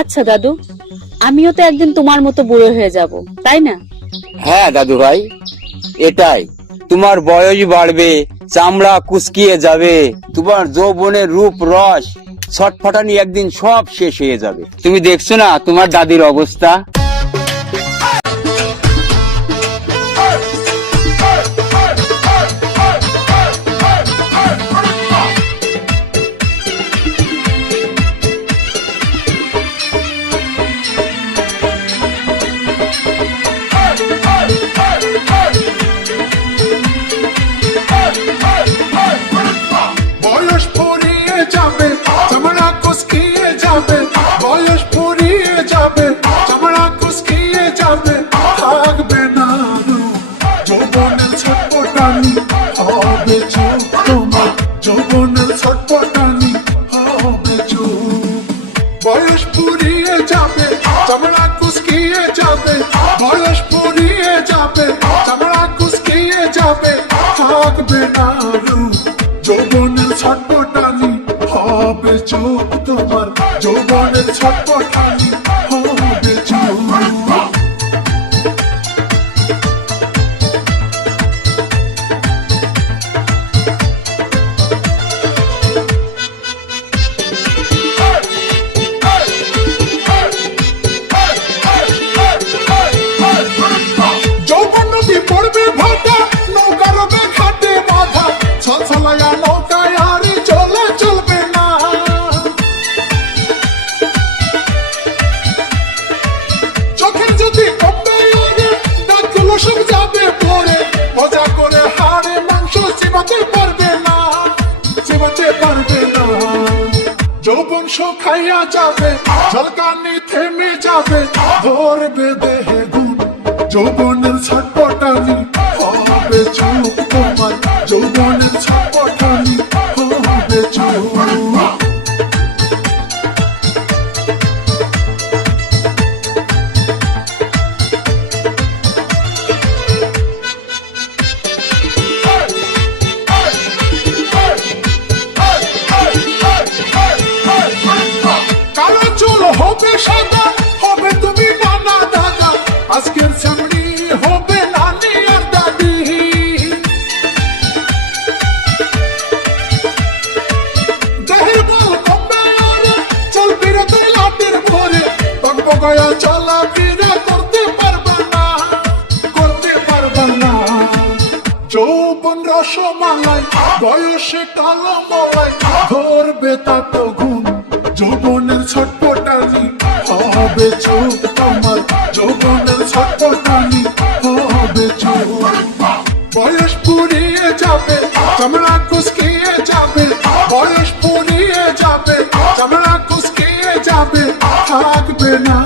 আচ্ছা দাদু, আমিও তো একদিন তোমার মতো বুড়ো হয়ে যাব, তাই না? হ্যাঁ দাদু ভাই, এটাই। তোমার বয়স বাড়বে, চামড়া কুচকিয়ে যাবে, তোমার যৌবনের রূপ রস ছটফটানি একদিন সব শেষ হয়ে যাবে। তুমি দেখছো না তোমার দাদির অবস্থা। বয়স ফুরিয়ে যাবে, চামড়া কুচকিয়ে যাবে, বয়স ফুরিয়ে যাবে, চামড়া কুচকিয়ে যাবে, থাকবে না যৌবনের ছটপটানি, হবে চুপ তোমার যৌবনের ছটপটানি, হবে চুপ। বয়স ফুরিয়ে যাবে, চামড়া কুচকিয়ে যাবে, বয়স ফুরিয়ে যাবে, চামড়া কুচকিয়ে যাবে, থাকবে না যৌবনের ছটপটানি, হবে চোখ তোমার যৌবনের ছটপটানি, হবে চোখ। যৌবন নদী পড়বে ভাটা, নৌকা রবে ঘাটে বাধা, ছলছলায়া নৌকায় আর চলে চলবে না। চোখের যদি কমবে আরে, দাঁতগুলো সব যাবে পড়ে, মজা করে হাড়ে মাংস চিবাতে পারবে না, চিবাতে পারবে না। যৌবন শুকাইয়া যাবে, ঝলকানি থেমে যাবে, ধরবে দেহে গুণ যৌবনের ছটপটানি, হবে চুপ তোমার যৌবনের ছটপটানি, হবে চুপ। কালো চুল হবে সাদা, হবে তুমি নানা দাদা, আজকের চামড়ি হবে নানি আর দাদি। দেহের বল কমবে আর চল বিরতে লাটের ভরে, বকবকায়া চলা ফিরা করতে পারবে না, করতে পারবে না। যৌবন রসমালাই, বয়সে কালো মলাই, ধরবে তাত ঘুম যৌবনের ছটপটানি, হবে চোখ তোমার যৌবনের ছটপটানি, হবে চোখ। বয়স ফুরিয়ে যাবে, চামড়া কুচকিয়ে যাবে, বয়স ফুরিয়ে যাবে, চামড়া কুচকিয়ে যাবে, থাকবে না